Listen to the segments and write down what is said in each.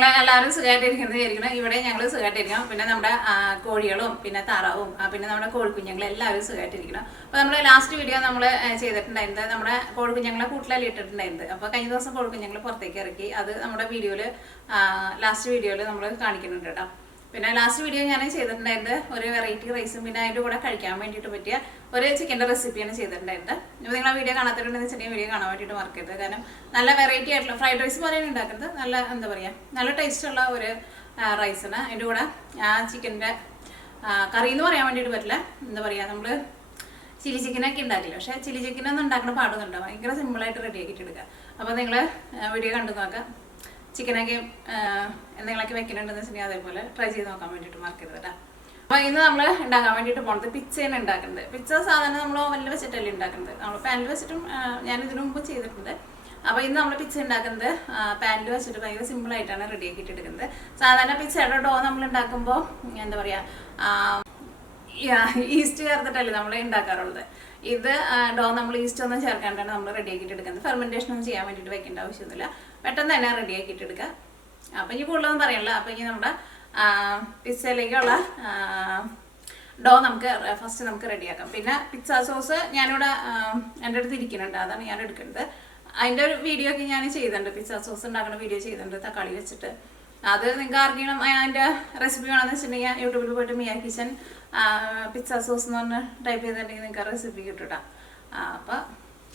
എല്ലാവരും സുഖമായിട്ടിരിക്കുന്നത് വിചാരിക്കണം. ഇവിടെ ഞങ്ങൾ സുഖമായിട്ടിരിക്കണം. പിന്നെ നമ്മുടെ കോഴികളും പിന്നെ താറാവും പിന്നെ നമ്മുടെ കോഴിക്കുഞ്ഞുങ്ങളും എല്ലാവരും സുഖമായിട്ടിരിക്കണം. അപ്പോൾ നമ്മൾ ലാസ്റ്റ് വീഡിയോ നമ്മൾ ചെയ്തിട്ടുണ്ടായിരുന്നത് നമ്മുടെ കോഴിക്കുഞ്ഞുങ്ങളെ കൂട്ടിലെല്ലാം ഇട്ടിട്ടുണ്ടായിരുന്നത്. അപ്പോൾ കഴിഞ്ഞ ദിവസം കോഴിക്കുഞ്ഞുങ്ങൾ പുറത്തേക്ക് ഇറക്കി. അത് നമ്മുടെ വീഡിയോയിൽ ലാസ്റ്റ് വീഡിയോയിൽ നമ്മൾ കാണിക്കുന്നുണ്ട് കേട്ടോ. പിന്നെ ലാസ്റ്റ് വീഡിയോ ഞാൻ ചെയ്തിട്ടുണ്ടായിരുന്നത് ഒരു വെറൈറ്റി റൈസും പിന്നെ അതിൻ്റെ കൂടെ കഴിക്കാൻ വേണ്ടിയിട്ട് പറ്റിയ ഒരു ചിക്കൻ്റെ റെസിപ്പിയാണ് ചെയ്തിട്ടുണ്ടായിരുന്നത്. അപ്പോൾ നിങ്ങൾ ആ വീഡിയോ കാണാത്തിട്ടുണ്ടെന്ന് വെച്ചിട്ടുണ്ടെങ്കിൽ വീഡിയോ കാണാൻ വേണ്ടിയിട്ട് മറക്കരുത്. കാരണം നല്ല വെറൈറ്റി ആയിട്ടുള്ള ഫ്രൈഡ് റൈസ് പോലെയാണ് ഉണ്ടാക്കുന്നത്. നല്ല എന്താ പറയുക, നല്ല ടേസ്റ്റുള്ള ഒരു റൈസാണ്. അതിൻ്റെ കൂടെ ചിക്കൻ്റെ കറി എന്ന് പറയാൻ വേണ്ടിയിട്ട് പറ്റില്ല. എന്താ പറയുക, നമ്മൾ ചില്ലി ചിക്കനൊക്കെ ഉണ്ടാക്കില്ല. പക്ഷേ ചില്ലി ചിക്കനൊന്നും ഉണ്ടാക്കുന്ന പാടുന്നുണ്ടാവും. ഭയങ്കര സിമ്പിളായിട്ട് റെഡിയാക്കിയിട്ട് എടുക്കുക. അപ്പോൾ നിങ്ങൾ വീഡിയോ കണ്ടു നോക്കാം. ചിക്കനൊക്കെ എന്തെങ്കിലുമൊക്കെ വെക്കുന്നുണ്ടെന്ന് വെച്ചിട്ടുണ്ടെങ്കിൽ അതേപോലെ ട്രൈ ചെയ്ത് നോക്കാൻ വേണ്ടിയിട്ട് മറക്കരുത് കേട്ടോ. അപ്പോൾ ഇന്ന് നമ്മൾ ഉണ്ടാക്കാൻ വേണ്ടിയിട്ട് പോകുന്നത് പിzzയാണ് ഉണ്ടാക്കുന്നത്. പിസ്സ സാധാരണ നമ്മൾ ഓവനിൽ വെച്ചിട്ടല്ലേ ഉണ്ടാക്കുന്നത്. നമ്മൾ പാനിൽ വെച്ചിട്ടും ഞാൻ ഇതിനു മുമ്പ് ചെയ്തിട്ടുണ്ട്. അപ്പോൾ ഇന്ന് നമ്മൾ പിസ്സ ഉണ്ടാക്കുന്നത് പാനിൽ വെച്ചിട്ട് ഭയങ്കര സിമ്പിളായിട്ടാണ് റെഡിയാക്കിയിട്ട് എടുക്കുന്നത്. സാധാരണ പിസ്സയുടെ ഡോ നമ്മൾ ഉണ്ടാക്കുമ്പോൾ എന്താ പറയുക, ഈസ്റ്റ് ചേർത്തിട്ടല്ലേ നമ്മൾ ഉണ്ടാക്കാറുള്ളത്. ഇത് ഡോ നമ്മൾ ഈസ്റ്റ് ഒന്നും ചേർക്കാണ്ടാണ് നമ്മൾ റെഡിയാക്കിയിട്ട് എടുക്കുന്നത്. ഫെർമെൻറ്റേഷൻ ഒന്നും ചെയ്യാൻ വേണ്ടിയിട്ട് വെക്കേണ്ട ആവശ്യമൊന്നുമില്ല. പെട്ടെന്ന് തന്നെ റെഡിയാക്കിയിട്ട് എടുക്കുക. അപ്പോൾ ഇനി കൂടുതലൊന്നും പറയണില്ല. അപ്പോൾ ഇനി നമ്മുടെ പിസ്സയിലേക്കുള്ള ഡോ ഫസ്റ്റ് നമുക്ക് റെഡിയാക്കാം. പിന്നെ പിസ്സ സോസ് ഞാനിവിടെ എൻ്റെ അടുത്ത് ഇരിക്കുന്നുണ്ട്, അതാണ് ഞാൻ എടുക്കുന്നത്. അതിൻ്റെ ഒരു വീഡിയോ ഒക്കെ ഞാൻ ചെയ്തിട്ടുണ്ട്. പിസ്സ സോസ് ഉണ്ടാക്കുന്ന വീഡിയോ ചെയ്തിട്ടുണ്ട്, തക്കാളി വെച്ചിട്ട്. അത് നിങ്ങൾക്ക് ആർക്കെങ്കിലും അതിൻ്റെ റെസിപ്പി വേണമെന്ന് വെച്ചിട്ടുണ്ടെങ്കിൽ യൂട്യൂബിൽ പോയിട്ട് മിയ കിച്ചൻ പിസ്സ സോസ് എന്ന് പറഞ്ഞ് ടൈപ്പ് ചെയ്തിട്ടുണ്ടെങ്കിൽ നിങ്ങൾക്ക് റെസിപ്പി കിട്ടും.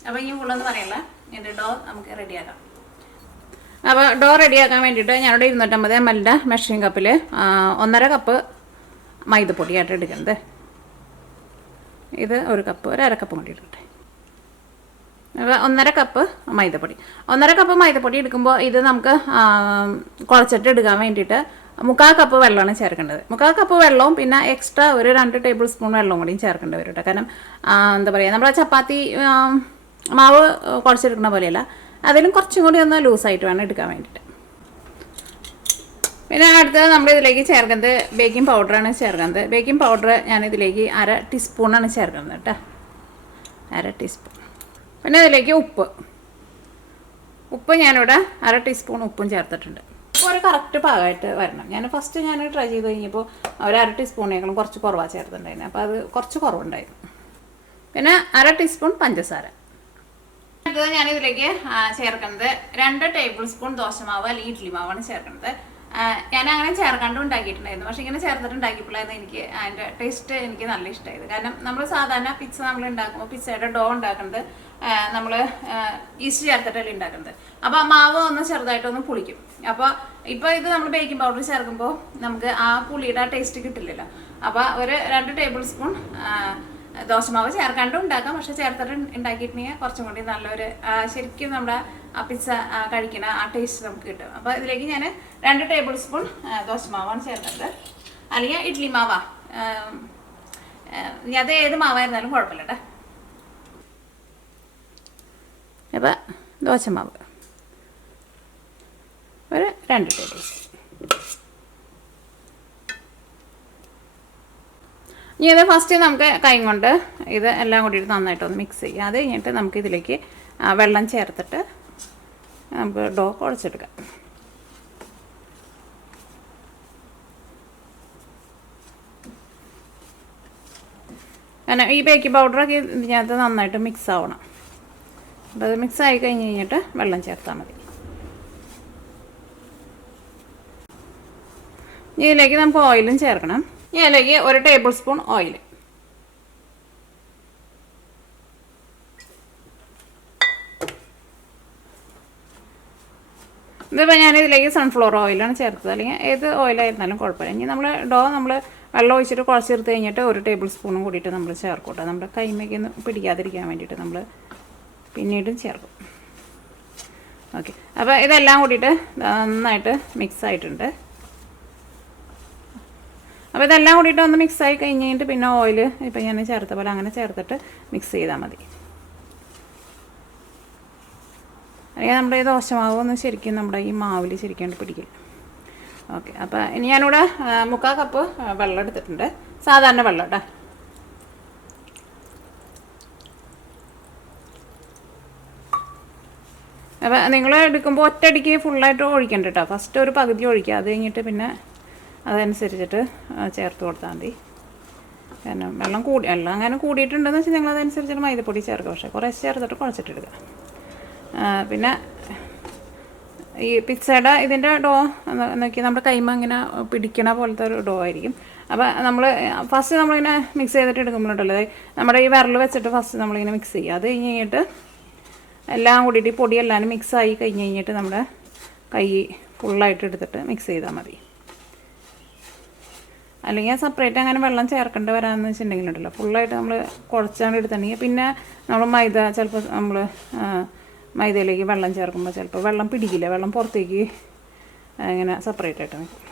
അപ്പോൾ ഇനി കൂടുതലൊന്നും പറയല്ല. എൻ്റെ ഡോ നമുക്ക് റെഡിയാക്കാം. അപ്പോൾ ഡോ റെഡിയാക്കാൻ വേണ്ടിയിട്ട് ഞാനിവിടെ 250 ml മെഷറിംഗ് കപ്പിൽ 1.5 കപ്പ് മൈദപ്പൊടിയായിട്ട് എടുക്കുന്നത്. ഇത് 1 കപ്പ്, 1.5 കപ്പ് കൂടി എടുക്കട്ടെ. അപ്പോൾ 1.5 കപ്പ് മൈദപ്പൊടി. 1.5 കപ്പ് മൈദപ്പൊടി എടുക്കുമ്പോൾ ഇത് നമുക്ക് കുഴച്ചിട്ട് എടുക്കാൻ വേണ്ടിയിട്ട് 3/4 കപ്പ് വെള്ളമാണ് ചേർക്കേണ്ടത്. 3/4 കപ്പ് വെള്ളവും പിന്നെ എക്സ്ട്രാ ഒരു 2 ടേബിൾ സ്പൂൺ വെള്ളവും കൂടിയും ചേർക്കേണ്ടി വരും കേട്ടോ. കാരണം എന്താ പറയുക, നമ്മൾ ചപ്പാത്തി മാവ് കുഴച്ചെടുക്കുന്ന പോലെയല്ല, അതിലും കുറച്ചും കൂടി ഒന്ന് ലൂസായിട്ട് വേണം എടുക്കാൻ വേണ്ടിയിട്ട്. പിന്നെ അടുത്തത് നമ്മൾ ഇതിലേക്ക് ചേർക്കുന്നത് ബേക്കിംഗ് പൗഡറാണ് ചേർക്കുന്നത്. ബേക്കിംഗ് പൗഡർ ഞാനിതിലേക്ക് 1/2 ടീസ്പൂണാണ് ചേർക്കുന്നത് കേട്ടോ, 1/2 ടീസ്പൂൺ. പിന്നെ ഇതിലേക്ക് ഉപ്പ് ഞാനിവിടെ 1/2 ടീസ്പൂൺ ഉപ്പും ചേർത്തിട്ടുണ്ട്. അപ്പോൾ ഒരു കറക്റ്റ് പാകമായിട്ട് വരണം. ഞാൻ ട്രൈ ചെയ്ത് കഴിഞ്ഞപ്പോൾ ഒരു 1/2 ടീസ്പൂണേക്കാളും കുറച്ച് കുറവാണ് ചേർത്തിട്ടുണ്ടായിരുന്നു. അപ്പോൾ അത് കുറച്ച് കുറവുണ്ടായിരുന്നു. പിന്നെ 1/2 ടീസ്പൂൺ പഞ്ചസാര. അടുത്തത് ഞാനിതിലേക്ക് ചേർക്കുന്നത് 2 ടേബിൾ സ്പൂൺ ദോശമാവ് അല്ലെങ്കിൽ ഇഡ്ഡലി മാവാണ് ചേർക്കുന്നത്. ഞാൻ അങ്ങനെ ചേർക്കാണ്ട് ഉണ്ടാക്കിയിട്ടുണ്ടായിരുന്നു. പക്ഷേ ഇങ്ങനെ ചേർത്തിട്ട് ഉണ്ടാക്കിയപ്പോഴായിരുന്നു എനിക്ക് അതിൻ്റെ ടേസ്റ്റ് എനിക്ക് നല്ല ഇഷ്ടമായത്. കാരണം നമ്മൾ സാധാരണ പിസ്സ നമ്മൾ ഉണ്ടാക്കുമ്പോൾ പിസ്സയുടെ ഡോ ഉണ്ടാക്കുന്നത് നമ്മൾ ഈസ്റ്റ് ചേർത്തിട്ടല്ലേ ഉണ്ടാക്കുന്നത്. അപ്പോൾ ആ മാവ് ഒന്ന് ചെറുതായിട്ടൊന്ന് പുളിക്കും. അപ്പോൾ ഇപ്പോൾ ഇത് നമ്മൾ ബേക്കിംഗ് പൗഡർ ചേർക്കുമ്പോൾ നമുക്ക് ആ പുളിയുടെ ആ ടേസ്റ്റ് കിട്ടില്ലല്ലോ. അപ്പോൾ ഒരു 2 ടേബിൾ സ്പൂൺ ദോശമാവ് ചേർക്കാണ്ടും ഉണ്ടാക്കാം. പക്ഷെ ചേർത്തിട്ട് ഉണ്ടാക്കിയിട്ടുണ്ടെങ്കിൽ കുറച്ചും കൂടി നല്ലൊരു ശരിക്കും നമ്മുടെ ആ പിസ്സ കഴിക്കുന്ന ആ ടേസ്റ്റ് നമുക്ക് കിട്ടും. അപ്പോൾ ഇതിലേക്ക് ഞാൻ 2 ടേബിൾ സ്പൂൺ ദോശമാവാണ് ചേർക്കുന്നത്. അല്ലെങ്കിൽ ഇഡ്ഡലി മാവാ, ഇനി അത് ഏത് മാവായിരുന്നാലും കുഴപ്പമില്ല കേട്ടോ. അപ്പോൾ ദോശമാവ് ഒരു 2 ടേബിൾ സ്പൂൺ. ഇനി ഇത് ഫസ്റ്റ് നമുക്ക് കൈ കൊണ്ട് ഇത് എല്ലാം കൂടിയിട്ട് നന്നായിട്ടൊന്ന് മിക്സ് ചെയ്യുക. അത് കഴിഞ്ഞിട്ട് നമുക്ക് ഇതിലേക്ക് വെള്ളം ചേർത്തിട്ട് നമുക്ക് ഡോ കുഴച്ചെടുക്കാം. കാരണം ഈ ബേക്കിംഗ് പൗഡറൊക്കെ ഇതിനകത്ത് നന്നായിട്ട് മിക്സ് ആവണം. അപ്പോൾ അത് മിക്സ് ആയി കഴിഞ്ഞിട്ട് വെള്ളം ചേർത്താൽ മതി. ഇതിലേക്ക് നമുക്ക് ഓയിലും ചേർക്കണം. ഇതിലേക്ക് 1 ടേബിൾ സ്പൂൺ ഓയിൽ. ഇതിപ്പോൾ ഞാനിതിലേക്ക് സൺഫ്ലവർ ഓയിലാണ് ചേർത്തത്, അല്ലെങ്കിൽ ഏത് ഓയിലായിരുന്നാലും കുഴപ്പമില്ല. ഇനി നമ്മൾ വെള്ളം ഒഴിച്ചിട്ട് കുഴച്ചെടുത്ത് കഴിഞ്ഞിട്ട് 1 ടേബിൾ സ്പൂണും കൂടിയിട്ട് നമ്മൾ ചേർക്കൂട്ടോ. നമ്മുടെ കൈമേക്കൊന്ന് പിടിക്കാതിരിക്കാൻ വേണ്ടിയിട്ട് നമ്മൾ പിന്നീടും ചേർക്കും. ഓക്കെ, അപ്പോൾ ഇതെല്ലാം കൂടിയിട്ട് നന്നായിട്ട് മിക്സ് ആയിട്ടുണ്ട്. അപ്പോൾ ഇതെല്ലാം കൂടിയിട്ട് ഒന്ന് മിക്സായി കഴിഞ്ഞിട്ട് പിന്നെ ഓയിൽ ഇപ്പോൾ ഞാൻ ചേർത്ത പോലെ അങ്ങനെ ചേർത്തിട്ട് മിക്സ് ചെയ്താൽ മതി. അല്ലെങ്കിൽ നമ്മുടെ ഈ ദോശമാവ് ഒന്ന് ശരിക്കും നമ്മുടെ ഈ മാവിൽ ശരിക്കും പിടിക്കില്ല. ഓക്കെ, അപ്പോൾ ഇനി ഞാനിവിടെ 3/4 കപ്പ് വെള്ളം എടുത്തിട്ടുണ്ട്, സാധാരണ വെള്ളം കേട്ടോ. അപ്പോൾ നിങ്ങൾ എടുക്കുമ്പോൾ ഒറ്റയടിക്ക് ഫുള്ളായിട്ട് ഒഴിക്കണ്ട കേട്ടോ. ഫസ്റ്റ് ഒരു പകുതി ഒഴിക്കുക, അത് കഴിഞ്ഞിട്ട് പിന്നെ അതനുസരിച്ചിട്ട് ചേർത്ത് കൊടുത്താൽ മതി. കാരണം വെള്ളം അങ്ങനെ കൂടിയിട്ടുണ്ടെന്ന് വെച്ചാൽ ഞങ്ങൾ അതനുസരിച്ചിട്ട് മൈദപ്പൊടി ചേർക്കുക. പക്ഷേ കുറേശ്ശെ ചേർത്തിട്ട് കുഴച്ചിട്ടെടുക്കുക. പിന്നെ ഈ പിസ്സയുടെ ഇതിൻ്റെ ഡോ നോക്കി നമ്മുടെ കൈമ ഇങ്ങനെ പിടിക്കണ പോലത്തെ ഒരു ഡോ ആയിരിക്കും. അപ്പോൾ ഫസ്റ്റ് നമ്മളിങ്ങനെ മിക്സ് ചെയ്തിട്ട് എടുക്കുമ്പോഴുണ്ടല്ലോ, നമ്മുടെ ഈ വിരൽ വെച്ചിട്ട് ഫസ്റ്റ് നമ്മളിങ്ങനെ മിക്സ് ചെയ്യുക. അത് കഴിഞ്ഞ് കഴിഞ്ഞിട്ട് എല്ലാം കൂടിയിട്ട് ഈ പൊടിയെല്ലാം മിക്സായി കഴിഞ്ഞ് കഴിഞ്ഞിട്ട് നമ്മുടെ കൈ ഫുള്ളായിട്ട് എടുത്തിട്ട് മിക്സ് ചെയ്താൽ മതി. അല്ലെങ്കിൽ സെപ്പറേറ്റ് അങ്ങനെ വെള്ളം ചേർക്കേണ്ടി വരാമെന്ന് വെച്ചിട്ടുണ്ടെങ്കിലുണ്ടല്ലോ, ഫുള്ളായിട്ട് നമ്മൾ കുഴച്ചാണ്ട് എടുത്തിട്ടുണ്ടെങ്കിൽ പിന്നെ നമ്മൾ മൈദ ചിലപ്പോൾ മൈദയിലേക്ക് വെള്ളം ചേർക്കുമ്പോൾ ചിലപ്പോൾ വെള്ളം പിടിക്കില്ല, വെള്ളം പുറത്തേക്ക് ഇങ്ങനെ സെപ്പറേറ്റ് ആയിട്ട് നിൽക്കും.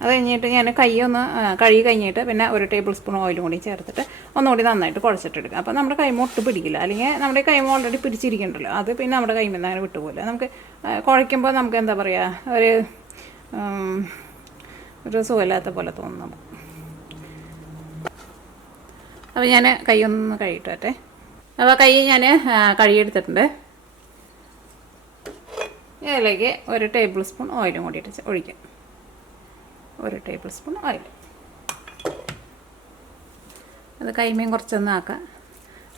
അത് കഴിഞ്ഞിട്ട് ഞാൻ കൈ ഒന്ന് കഴുകി കഴിഞ്ഞിട്ട് പിന്നെ ഒരു ടേബിൾ സ്പൂൺ ഓയിലും കൂടി ചേർത്തിട്ട് ഒന്നുകൂടി നന്നായിട്ട് കുഴച്ചിട്ടെടുക്കുക. അപ്പോൾ നമ്മുടെ കൈമ ഒട്ടും പിടിക്കില്ല. അല്ലെങ്കിൽ നമ്മുടെ കൈമ ഓൾറെഡി പിടിച്ചിരിക്കുന്നുണ്ടല്ലോ, അത് പിന്നെ നമ്മുടെ കൈമ അങ്ങനെ വിട്ടുപോകില്ല. നമുക്ക് കുഴയ്ക്കുമ്പോൾ നമുക്ക് എന്താ പറയുക, ഒരു സുഖമില്ലാത്ത പോലെ തോന്നും നമുക്ക്. അപ്പോൾ ഞാൻ കൈ ഒന്ന് കഴുകിയിട്ട് വരട്ടെ. അപ്പോൾ കൈ ഞാൻ കഴുകിയെടുത്തിട്ടുണ്ട്. ഇതിലേക്ക് ഒരു ടേബിൾ സ്പൂൺ ഓയിലും കൂടിയിട്ട് ഒഴിക്കാം. ഒരു ടേബിൾ സ്പൂൺ ഓയിൽ. അത് കൈമയും കുറച്ചൊന്ന് ആക്കാം.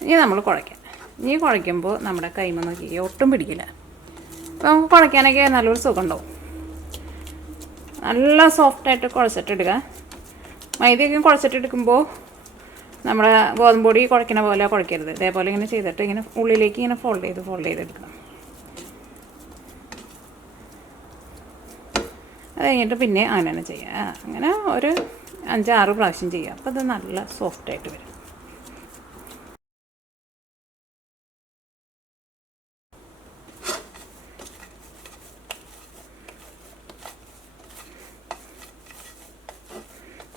ഇനി നമ്മൾ കുഴയ്ക്കാം. ഇനി കുഴയ്ക്കുമ്പോൾ നമ്മുടെ കൈമ നോക്കി ഒട്ടും പിടിക്കില്ല. അപ്പോൾ നമുക്ക് കുഴയ്ക്കാനൊക്കെ നല്ലൊരു സുഖം ഉണ്ടാവും. നല്ല സോഫ്റ്റായിട്ട് കുഴച്ചിട്ടെടുക്കുക. മൈദയൊക്കെ കുഴച്ചിട്ടെടുക്കുമ്പോൾ നമ്മുടെ ഗോതമ്പ് പൊടി കുഴയ്ക്കണ പോലെ കുഴയ്ക്കരുത്. ഇതേപോലെ ഇങ്ങനെ ചെയ്തിട്ട് ഇങ്ങനെ ഉള്ളിലേക്ക് ഇങ്ങനെ ഫോൾഡ് ചെയ്തെടുക്കണം. അത് കഴിഞ്ഞിട്ട് പിന്നെ അങ്ങനെ തന്നെ ചെയ്യുക. അങ്ങനെ ഒരു 5-6 പ്രാവശ്യം ചെയ്യുക. അപ്പോൾ അത് നല്ല സോഫ്റ്റായിട്ട് വരും.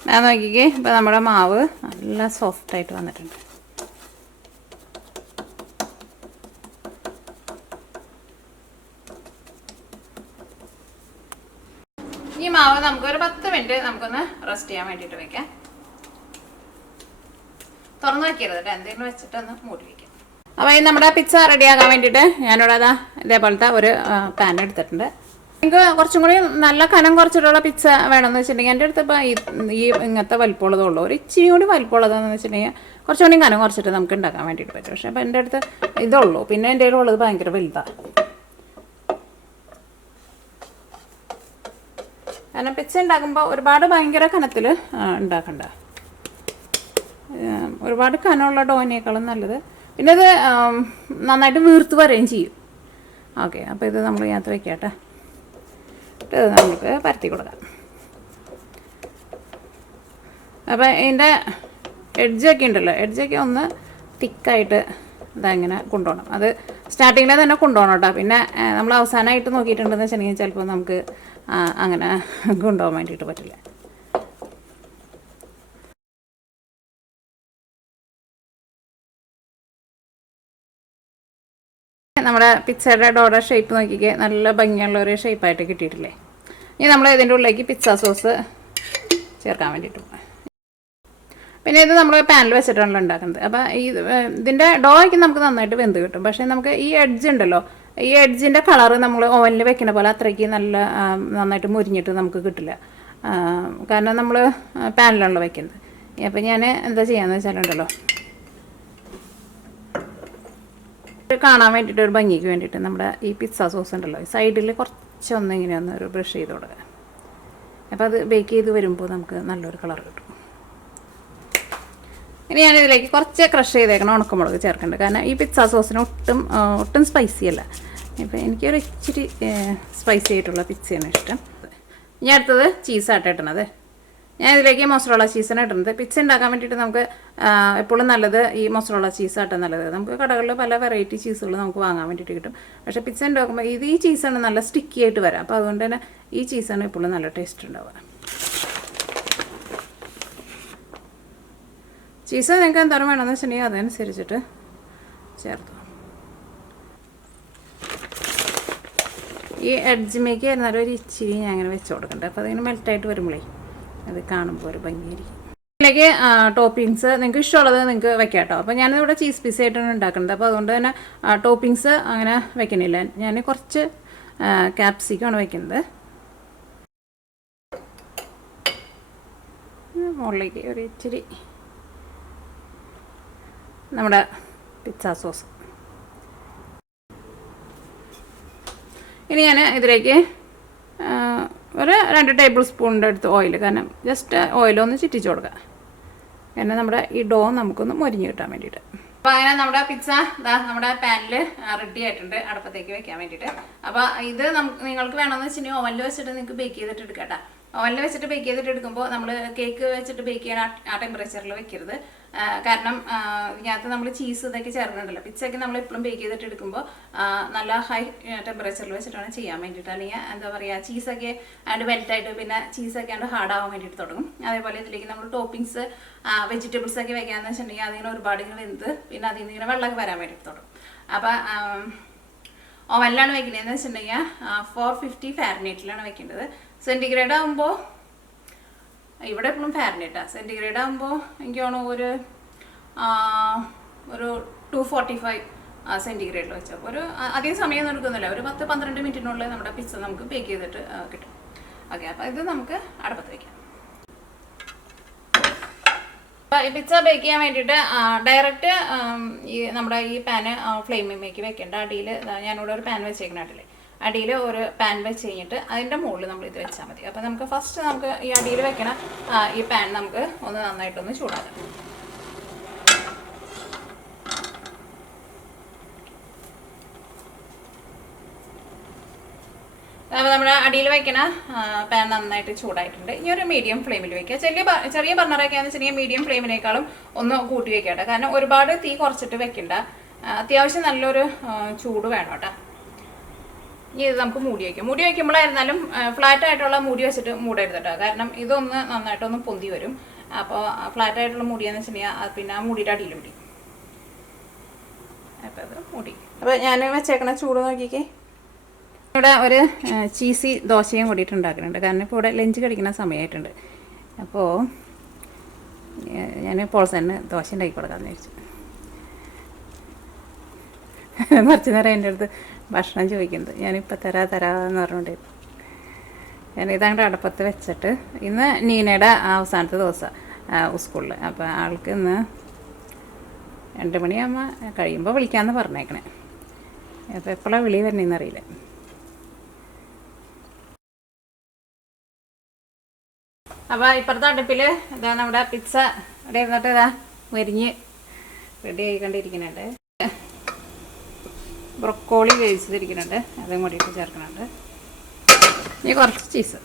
ഞാൻ നോക്കിക്കേ, ഇപ്പോൾ നമ്മുടെ മാവ് നല്ല സോഫ്റ്റായിട്ട് വന്നിട്ടുണ്ട്. ഈ മാവ് നമുക്കൊരു 10 മിനിറ്റ് നമുക്കൊന്ന് റെസ്റ്റ് ചെയ്യാൻ വേണ്ടിയിട്ട് വെക്കാം. തുറന്ന് വയ്ക്കരുത് കേട്ടോ, എന്തെങ്കിലും വെച്ചിട്ട് ഒന്ന് മൂടി വയ്ക്കാം. അപ്പോൾ ഈ നമ്മുടെ പിസ്സ റെഡിയാക്കാൻ വേണ്ടിയിട്ട് ഞാനിവിടെ ഇതേപോലത്തെ ഒരു പാൻ എടുത്തിട്ടുണ്ട്. നിങ്ങൾക്ക് കുറച്ചും കൂടി നല്ല കനം കുറച്ചിട്ടുള്ള പിസ്സ വേണമെന്ന് വെച്ചിട്ടുണ്ടെങ്കിൽ എൻ്റെ അടുത്ത് ഇപ്പോൾ ഈ ഇങ്ങനത്തെ വലിപ്പമുള്ളതേ ഉള്ളൂ. ഒരു ഇച്ചിരി കൂടി വലിപ്പമുള്ളതെന്ന് വെച്ചിട്ടുണ്ടെങ്കിൽ കുറച്ചുകൂടി കനം കുറച്ചിട്ട് നമുക്ക് ഉണ്ടാക്കാൻ വേണ്ടിയിട്ട് പറ്റും. പക്ഷേ അപ്പോൾ എൻ്റെ അടുത്ത് ഇതുള്ളൂ. പിന്നെ എൻ്റെ കയ്യിലുള്ളത് ഭയങ്കര വലുതാണ്. കാരണം പിസ്സ ഉണ്ടാക്കുമ്പോൾ ഒരുപാട് ഭയങ്കര കനത്തിൽ ഉണ്ടാക്കണ്ട. ഒരുപാട് കനമുള്ള ഡോനേക്കാളും നല്ലത്. പിന്നെ ഇത് നന്നായിട്ട് വീർത്ത് വരികയും ചെയ്യും. ഓക്കെ, അപ്പോൾ ഇത് നമ്മൾ ഇതിനകത്ത് വയ്ക്കാം. ഇത് നമുക്ക് പരത്തി കൊടുക്കാം. അപ്പോൾ ഇതിൻ്റെ എഡ്ജൊക്കെ ഉണ്ടല്ലോ, എഡ്ജൊക്കെ ഒന്ന് തിക്കായിട്ട് ഇതങ്ങനെ കൊണ്ടുപോകണം. അത് സ്റ്റാർട്ടിങ്ങിൽ തന്നെ കൊണ്ടുപോകണം കേട്ടോ. പിന്നെ നമ്മൾ അവസാനമായിട്ട് നോക്കിയിട്ടുണ്ടെന്ന് വെച്ചിട്ടുണ്ടെങ്കിൽ ചിലപ്പോൾ നമുക്ക് അങ്ങനെ കൊണ്ടുപോകാൻ വേണ്ടിയിട്ട് പറ്റില്ല. നമ്മുടെ പിസ്സയുടെ ഡോയുടെ ഷേപ്പ് നോക്കിക്കേ, നല്ല ഭംഗിയുള്ള ഒരു ഷേപ്പായിട്ട് കിട്ടിയിട്ടില്ലേ. ഇനി നമ്മൾ ഇതിൻ്റെ ഉള്ളിലേക്ക് പിസ്സ സോസ് ചേർക്കാൻ വേണ്ടിയിട്ട്. പിന്നെ ഇത് നമ്മൾ പാനിൽ വെച്ചിട്ടാണല്ലോ ഉണ്ടാക്കുന്നത്. അപ്പോൾ ഇതിൻ്റെ ഡോയ്ക്ക് നമുക്ക് നന്നായിട്ട് വെന്ത് കിട്ടും. പക്ഷേ നമുക്ക് ഈ എഡ്ജ് ഉണ്ടല്ലോ, ഈ എഡ്ജിൻ്റെ കളറ് നമ്മൾ ഓവനിൽ വെക്കുന്ന പോലെ അത്രയ്ക്ക് നന്നായിട്ട് മുരിഞ്ഞിട്ട് നമുക്ക് കിട്ടില്ല. കാരണം നമ്മൾ പാനിലാണല്ലോ വെക്കുന്നത്. അപ്പോൾ ഞാൻ എന്താ ചെയ്യാന്ന് വെച്ചാലുണ്ടല്ലോ, കാണാൻ വേണ്ടിയിട്ട് ഒരു ഭംഗിക്ക് വേണ്ടിയിട്ട് നമ്മുടെ ഈ പിസ്സ സോസ് ഉണ്ടല്ലോ, സൈഡിൽ കുറച്ചൊന്ന് ഇങ്ങനെയൊന്ന് ഒരു ബ്രഷ് ചെയ്ത് കൊടുക്കുക. അപ്പോൾ അത് ബേക്ക് ചെയ്ത് വരുമ്പോൾ നമുക്ക് നല്ലൊരു കളർ കിട്ടും. ഇനി ഞാനിതിലേക്ക് കുറച്ച് ക്രഷ് ചെയ്തേക്കണം ഉണക്കമുളക് ചേർക്കുന്നുണ്ട്. കാരണം ഈ പിസ്സ സോസിന് ഒട്ടും സ്പൈസി അല്ല. ഇപ്പോൾ എനിക്കൊരു ഇച്ചിരി സ്പൈസി ആയിട്ടുള്ള പിസ്സയാണ് ഇഷ്ടം. ഇനി അടുത്തത് ചീസായിട്ട് ഇട്ടണത്. ഞാൻ ഇതിലേക്ക് മൊസറോള ചീസാണ് ഇടുന്നത്. പിസ്സ ഉണ്ടാക്കാൻ വേണ്ടിയിട്ട് നമുക്ക് എപ്പോഴും നല്ലത് ഈ മൊസറോള ചീസായിട്ട് നല്ലത്. നമുക്ക് കടകളിൽ പല വെറൈറ്റി ചീസുകൾ നമുക്ക് വാങ്ങാൻ വേണ്ടിയിട്ട് കിട്ടും. പക്ഷേ പിസ്സ ഉണ്ടാക്കുമ്പോൾ ഈ ചീസാണ് നല്ല സ്റ്റിക്കി ആയിട്ട് വരാം. അപ്പോൾ അതുകൊണ്ട് തന്നെ ഈ ചീസാണ് എപ്പോഴും നല്ല ടേസ്റ്റ് ഉണ്ടാവുക. ചീസ് നിങ്ങൾക്ക് എന്തോരം വേണമെന്ന് വെച്ചിട്ടുണ്ടെങ്കിൽ അതനുസരിച്ചിട്ട് ചേർത്തു. ഈ എഡ്ജിമേക്ക് വരുന്നാലും ഒരു ഇച്ചിരി ഞാൻ അങ്ങനെ വെച്ച് കൊടുക്കണ്ട. അപ്പോൾ അതിങ്ങനെ മെൽറ്റായിട്ട് വരുമ്പോഴേ അത് കാണുമ്പോൾ ഒരു ഭംഗിയായിരിക്കും. ഇതിലേക്ക് ടോപ്പിങ്സ് നിങ്ങൾക്ക് ഇഷ്ടമുള്ളത് നിങ്ങൾക്ക് വെക്കാം കേട്ടോ. അപ്പോൾ ഞാനിവിടെ ചീസ് പിസ്സ ആയിട്ടാണ് ഉണ്ടാക്കുന്നത്. അപ്പോൾ അതുകൊണ്ട് തന്നെ ടോപ്പിങ്സ് അങ്ങനെ വെക്കണില്ല. ഞാൻ കുറച്ച് ക്യാപ്സിക്കാണ് വെക്കുന്നത്. മുകളിലേക്ക് ഒരു ഇച്ചിരി നമ്മുടെ പിസ്സ സോസ്. ഇനി ഞാൻ ഇതിലേക്ക് ഒരു 2 ടേബിൾ സ്പൂണിൻ്റെ അടുത്ത് ഓയിൽ, കാരണം ജസ്റ്റ് ഓയിലൊന്ന് ചുറ്റിച്ച് കൊടുക്കുക. കാരണം നമ്മുടെ ഈ ഡോ നമുക്കൊന്ന് മൊരിഞ്ഞ് കിട്ടാൻ വേണ്ടിയിട്ട്. അപ്പോൾ അങ്ങനെ നമ്മുടെ പിസ്സ നമ്മുടെ പാനിൽ റെഡി ആയിട്ടുണ്ട് അടുപ്പത്തേക്ക് വെക്കാൻ വേണ്ടിയിട്ട്. അപ്പോൾ ഇത് നിങ്ങൾക്ക് വേണമെന്ന് വെച്ചിട്ടുണ്ടെങ്കിൽ ഓവനിൽ വെച്ചിട്ട് നിങ്ങൾക്ക് ബേക്ക് ചെയ്തിട്ട് എടുക്കാം കേട്ടോ. ഓവനിൽ വെച്ചിട്ട് ബേക്ക് ചെയ്തിട്ട് എടുക്കുമ്പോൾ നമ്മൾ കേക്ക് വെച്ചിട്ട് ബേക്ക് ചെയ്യാൻ ആ ടെമ്പറേച്ചറിൽ വെക്കരുത്. കാരണം ഇതിനകത്ത് നമ്മൾ ചീസ് ഇതൊക്കെ ചേർക്കുന്നുണ്ടല്ലോ. പിസ്സയൊക്കെ നമ്മൾ എപ്പോഴും ബേക്ക് ചെയ്തിട്ട് എടുക്കുമ്പോൾ നല്ല ഹൈ ടെമ്പറേച്ചറിൽ വെച്ചിട്ടാണ് ചെയ്യാൻ വേണ്ടിയിട്ട്. അല്ലെങ്കിൽ എന്താ പറയുക, ചീസൊക്കെ അതിൻ്റെ വെൽറ്റായിട്ട് പിന്നെ ചീസൊക്കെ അതിൻ്റെ ഹാർഡാവാൻ വേണ്ടിയിട്ട് തുടങ്ങും. അതേപോലെ ഇതിലേക്ക് നമ്മൾ ടോപ്പിങ്സ് വെജിറ്റബിൾസ് ഒക്കെ വെക്കാമെന്ന് വെച്ചിട്ടുണ്ടെങ്കിൽ അതിങ്ങനെ ഒരുപാട് ഇങ്ങനെ വെന്ത് പിന്നെ അതിൽ നിന്ന് ഇങ്ങനെ വെള്ളമൊക്കെ വരാൻ വേണ്ടിയിട്ട് തുടങ്ങും. അപ്പോൾ ഓവനിലാണ് വെക്കുന്നതെന്ന് വെച്ചിട്ടുണ്ടെങ്കിൽ 450 ഫാരനൈറ്റിലാണ് വെക്കേണ്ടത്. സെൻറ്റിഗ്രേഡ് ആകുമ്പോൾ ഇവിടെ എപ്പോഴും ഫാരനൈറ്റാണ്. സെൻറ്റിഗ്രേഡ് ആകുമ്പോൾ എനിക്ക് തോന്നുന്നു ഒരു 245 സെൻറ്റിഗ്രേഡിൽ വെച്ചാൽ ഒരു അധികം സമയമൊന്നും എടുക്കുന്നില്ല. ഒരു 10-12 മിനിറ്റിനുള്ളിൽ നമ്മുടെ പിസ്സ നമുക്ക് ബേക്ക് ചെയ്തിട്ട് കിട്ടും. ഓക്കെ, അപ്പോൾ ഇത് നമുക്ക് അടുപ്പത്ത് വയ്ക്കാം. അപ്പോൾ ഈ പിസ്സ ബേക്ക് ചെയ്യാൻ വേണ്ടിയിട്ട് ഡയറക്റ്റ് നമ്മുടെ ഈ പാന് ഫ്ലെയിമിലേക്ക് വെക്കേണ്ട. അടിയിൽ ഞാനിവിടെ ഒരു പാൻ വെച്ചേക്കുന്ന അടിയിൽ ഒരു പാൻ വെച്ച് കഴിഞ്ഞിട്ട് അതിൻ്റെ മുകളിൽ നമ്മൾ ഇത് വെച്ചാൽ മതി. അപ്പോൾ നമുക്ക് ഫസ്റ്റ് നമുക്ക് ഈ അടിയിൽ വെക്കണ ഈ പാൻ നമുക്ക് ഒന്ന് നന്നായിട്ടൊന്ന് ചൂടാക്കാം. അപ്പോൾ നമ്മുടെ അടിയിൽ വെക്കണ പാൻ നന്നായിട്ട് ചൂടായിട്ടുണ്ട്. ഇനി ഒരു മീഡിയം ഫ്ലെയിമിൽ വെക്കുക. ചെറിയ ബർണറൊക്കെയാണെന്ന് വെച്ചിട്ടുണ്ടെങ്കിൽ മീഡിയം ഫ്ലെയിമിനേക്കാളും ഒന്ന് കൂട്ടി വെക്കട്ടെ. കാരണം ഒരുപാട് തീ കുറച്ചിട്ട് വെക്കണ്ട. അത്യാവശ്യം നല്ലൊരു ചൂട് വേണം കേട്ടോ. ഇനി ഇത് നമുക്ക് മൂടി വയ്ക്കാം. മൂടി വയ്ക്കുമ്പോഴായിരുന്നാലും ഫ്ലാറ്റ് ആയിട്ടുള്ള മൂടി വെച്ചിട്ട് മൂടരുത് കേട്ടോ. കാരണം ഇതൊന്ന് നന്നായിട്ടൊന്ന് പൊന്തി വരും. അപ്പോൾ ഫ്ലാറ്റ് ആയിട്ടുള്ള മൂടിയാന്ന് വെച്ചിട്ടുണ്ടെങ്കിൽ പിന്നെ ആ മൂടിയുടെ അടിയിൽ പിടിക്കും. അപ്പോൾ അത് മൂടി. അപ്പോൾ ഞാൻ വെച്ചേക്കണ ചൂട് നോക്കിക്കേ. ഇവിടെ ഒരു ചീസി ദോശയും കൂടിയിട്ട് ഉണ്ടാക്കുന്നുണ്ട്. കാരണം ഇപ്പോൾ ഇവിടെ ലഞ്ച് കഴിക്കുന്ന സമയമായിട്ടുണ്ട്. അപ്പോൾ ഞാൻ പോൾസന് ദോശ ഉണ്ടാക്കി കൊടുക്കാമെന്ന് വിചാരിച്ചു. കുറച്ച് നേരം എൻ്റെ അടുത്ത് ഭക്ഷണം ചോദിക്കുന്നത്. ഞാനിപ്പോൾ തരാമെന്ന് പറഞ്ഞുകൊണ്ടിരുന്നു. ഞാനിതങ്ങോട്ട് അടുപ്പത്ത് വെച്ചിട്ട് ഇന്ന് നീനയുടെ അവസാനത്തെ ദിവസം സ്കൂളിൽ. അപ്പോൾ ആൾക്ക് ഇന്ന് 2 മണിയാകുമ്പോൾ കഴിയുമ്പോൾ വിളിക്കാമെന്ന് പറഞ്ഞേക്കണേ. അപ്പോൾ എപ്പോഴാണ് വിളി വരണമെന്ന് അറിയില്ല. അപ്പോൾ ഇപ്പുറത്തെ അടുപ്പിൽ ഇതാ നമ്മുടെ പിസ്സ ഇവിടെ ഇരുന്നിട്ട് ഇതാ മരിഞ്ഞ് റെഡി ആയിക്കൊണ്ടിരിക്കുന്നുണ്ട്. ബ്രൊക്കോളി വേവിച്ചിരിക്കുന്നുണ്ട്, അതും കൂടിയിട്ട് ചേർക്കുന്നുണ്ട്. ഇനി കുറച്ച് ചീസ്.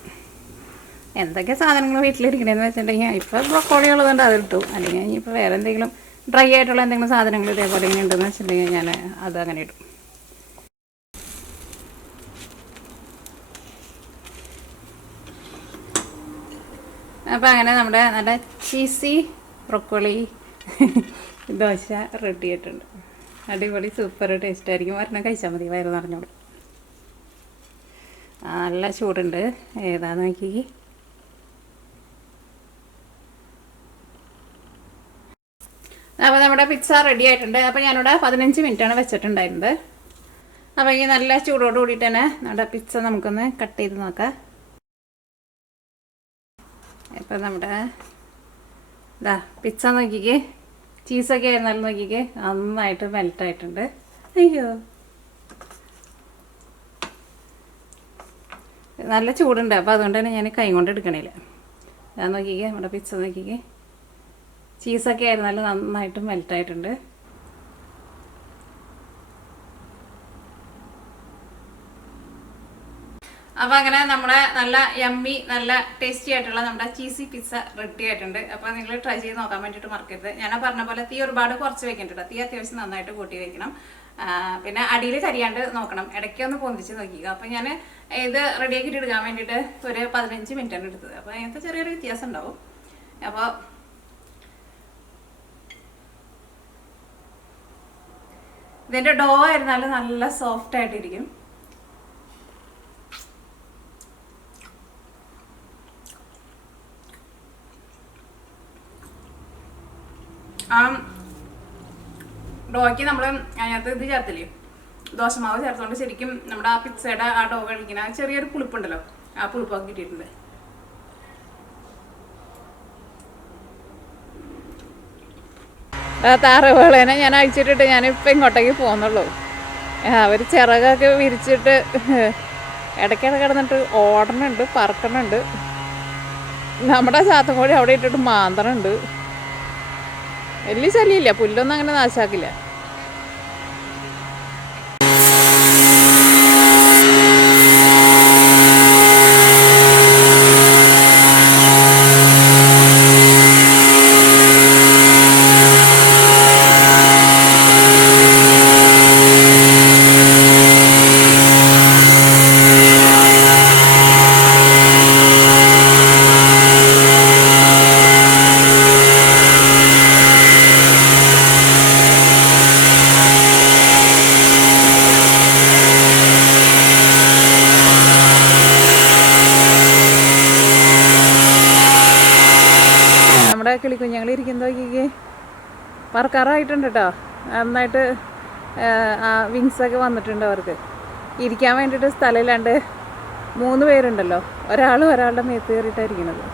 എന്തൊക്കെ സാധനങ്ങൾ വീട്ടിലിരിക്കണമെന്ന് വെച്ചിട്ടുണ്ടെങ്കിൽ ഇപ്പോൾ ബ്രൊക്കോളി ഉള്ളതുകൊണ്ട് അത് ഇട്ടു. അല്ലെങ്കിൽ ഇനിയിപ്പോൾ വേറെ എന്തെങ്കിലും ഡ്രൈ ആയിട്ടുള്ള എന്തെങ്കിലും സാധനങ്ങൾ ഇതേപോലെ ഇങ്ങനെ ഉണ്ടെന്ന് വെച്ചിട്ടുണ്ടെങ്കിൽ ഞാൻ അത് അങ്ങനെ ഇടും. അപ്പോൾ അങ്ങനെ നമ്മുടെ നല്ല ചീസി ബ്രൊക്കോളി ദോശ റെഡി ആയിട്ടുണ്ട്. അടിപൊളി സൂപ്പർ ടേസ്റ്റ് ആയിരിക്കും. ഒരെണ്ണം കഴിച്ചാൽ മതി, വയറ് നിറഞ്ഞോളൂ. നല്ല ചൂടുണ്ട്. ഏതാന്ന് നോക്കി. അപ്പോൾ നമ്മുടെ പിസ്സ റെഡി ആയിട്ടുണ്ട്. അപ്പോൾ ഞാനിവിടെ 15 മിനിറ്റാണ് വെച്ചിട്ടുണ്ടായിരുന്നത്. അപ്പോൾ ഈ നല്ല ചൂടോട് കൂടിയിട്ട് തന്നെ നമ്മുടെ പിസ്സ നമുക്കൊന്ന് കട്ട് ചെയ്ത് നോക്കാം. ഇപ്പം നമ്മുടെ പിസ്സ നോക്കിക്കേ, ചീസൊക്കെ ആയിരുന്നാലും നോക്കിക്കേ നന്നായിട്ട് മെൽറ്റായിട്ടുണ്ട്. അയ്യോ, നല്ല ചൂടുണ്ട്. അപ്പോൾ അതുകൊണ്ട് തന്നെ ഞാൻ കൈ കൊണ്ട് എടുക്കണില്ല. ഞാൻ നോക്കിക്കേ, നമ്മുടെ പിസ്സ നോക്കിക്കേ, ചീസൊക്കെ ആയിരുന്നാലും നന്നായിട്ട് മെൽറ്റായിട്ടുണ്ട്. അപ്പോൾ അങ്ങനെ നമ്മുടെ നല്ല യമ്മി നല്ല ടേസ്റ്റി ആയിട്ടുള്ള നമ്മുടെ ചീസി പിസ്സ റെഡി ആയിട്ടുണ്ട്. അപ്പോൾ നിങ്ങൾ ട്രൈ ചെയ്ത് നോക്കാൻ വേണ്ടിയിട്ട് മറക്കരുത്. ഞാൻ പറഞ്ഞ പോലെ തീ ഒരുപാട് കുറച്ച് വെക്കേണ്ടത്. തീ അത്യാവശ്യം നന്നായിട്ട് കൂട്ടി വെക്കണം. പിന്നെ അടിയിൽ കരിയാണ്ട് നോക്കണം. ഇടയ്ക്കൊന്ന് പൊന്തിച്ച് നോക്കിക്കുക. അപ്പോൾ ഞാൻ ഇത് റെഡിയാക്കിയിട്ട് എടുക്കാൻ വേണ്ടിയിട്ട് ഒരു 15 മിനിറ്റാണ് എടുത്തത്. അപ്പോൾ അതിനകത്ത് ചെറിയൊരു വ്യത്യാസം ഉണ്ടാവും. അപ്പോൾ ഇതിൻ്റെ ഡോ ആയിരുന്നാലും നല്ല സോഫ്റ്റ് ആയിട്ടിരിക്കും. ആ ഡോയ്ക്ക് നമ്മൾ അതിനകത്ത് ഇത് ചേർത്തില്ലേ, ദോശമാവ് ചേർത്തുകൊണ്ട് ശരിക്കും നമ്മുടെ ആ പിസ്സയുടെ ആ ഡോ കഴിക്കുന്ന ചെറിയൊരു പുളിപ്പുണ്ടല്ലോ, ആ പുളിപ്പൊക്കെ കിട്ടിയിട്ടുണ്ട്. താറാവുകളേനെ ഞാൻ അഴിച്ചിട്ടിട്ട് ഞാനിപ്പോൾ ഇങ്ങോട്ടേക്ക് പോകുന്നുള്ളൂ. അവർ ചിറകൊക്കെ വിരിച്ചിട്ട് ഇടയ്ക്കിടെ കിടന്നിട്ട് ഓടണുണ്ട്, പറക്കണുണ്ട്. നമ്മുടെ ചാത്തൻ കോഴി അവിടെ ഇട്ടിട്ട് മാന്തണുണ്ട്. വലിയ ശല്യമില്ല, പുല്ലൊന്നും അങ്ങനെ നാശാക്കില്ല. നമ്മുടെ കിളിക്കുഞ്ഞുങ്ങൾ ഇരിക്കുന്നത് നോക്കിക്കേ, പറക്കാറായിട്ടുണ്ട് കേട്ടോ. നന്നായിട്ട് ആ വിങ്സൊക്കെ വന്നിട്ടുണ്ട്. അവർക്ക് ഇരിക്കാൻ വേണ്ടിയിട്ട് സ്ഥലമില്ലാണ്ട് 3 പേരുണ്ടല്ലോ, ഒരാളുടെ മേത്ത് കയറിയിട്ടാണ് ഇരിക്കുന്നത്.